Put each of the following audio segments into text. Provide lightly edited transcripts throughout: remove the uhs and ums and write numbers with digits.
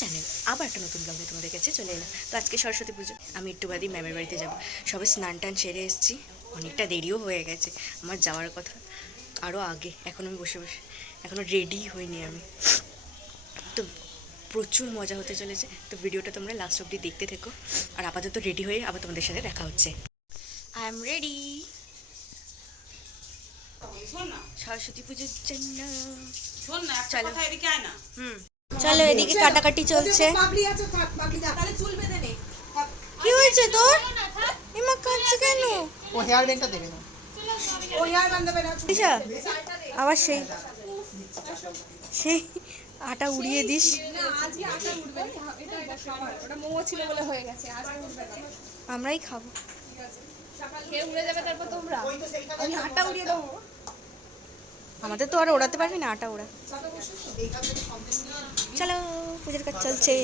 Channel আবার একটা নতুন ব্লগে তোমাদের কাছে চলে এলাম। তো আজকে সরস্বতী পুজো, আমি একটু বাদই ম্যামের বাড়িতে যাব। সবে স্নান টান সেরে এসেছি, অনেকটা দেরিও হয়ে গেছে আমার যাওয়ার কথা আরও আগে। এখন আমি বসে বসে এখনও রেডি হইনি আমি। তো প্রচুর মজা হতে চলেছে, তো ভিডিওটা তোমরা লাস্ট অবধি দেখতে থেকো। আর আপাতত রেডি হয়ে আবার তোমাদের সাথে দেখা হচ্ছে। আই এম রেডি সরস্বতী পুজোর জন্য। চলো চলো, এদিকে কাটাকাটি চলছে। কি হয়েছে তোর? এমা কাঁদছে কেন? ও হেয়ার ব্যান্ডটা দেবে না, ও হেয়ার ব্যান্ড দেবে না। আবার সেই সেই আটা উড়িয়ে দিস। না আজকে আটা উড়বে না, এটা খাবার, ওটা মোমো ছিল বলে হয়ে গেছে, আজকে উড়বে না। আমরাই খাবো। কে উড়ে যাবে তারপর তোমরা? আমি আটা উড়িয়ে দেবো। আমাদের তো আর ওড়াতে পারবি না আটা ওড়া। চলো, পুজোর কাজ চলছে।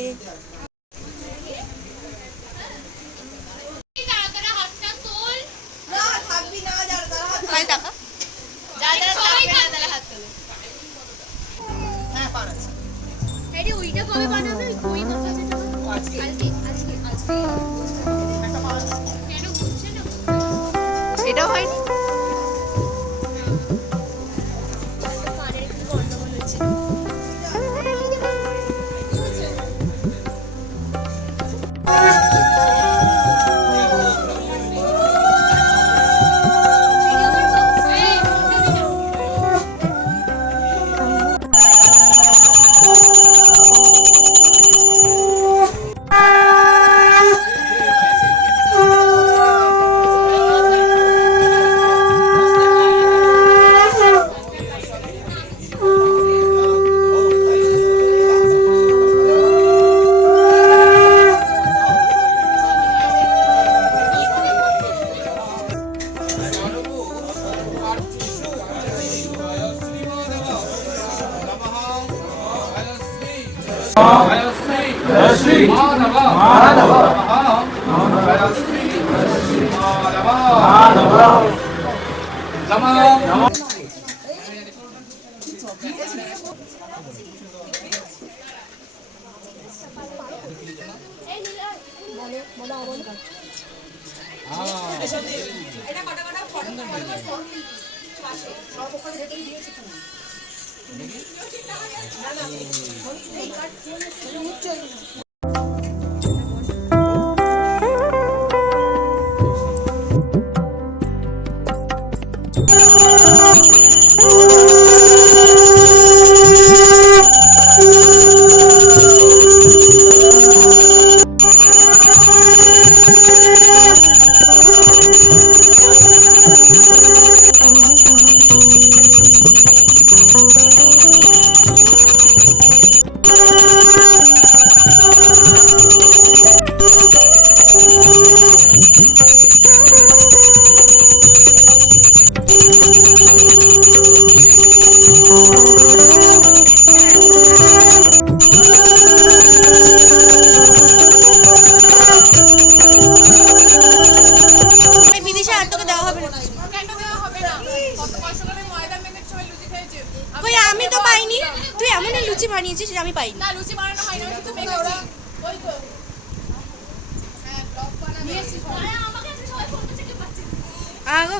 এটাও হয়নি। আমি তো পাইনি, তুই এমন লুচি বানিয়েছিস আমি পাইনি। না লুচি বানানো হয় না, তো মেখেছি ওই তো। হ্যাঁ ব্লগ বানানো নিয়েছি। আরে আমাকে সবাই ফোন করছে, কে পাচ্ছে? আগো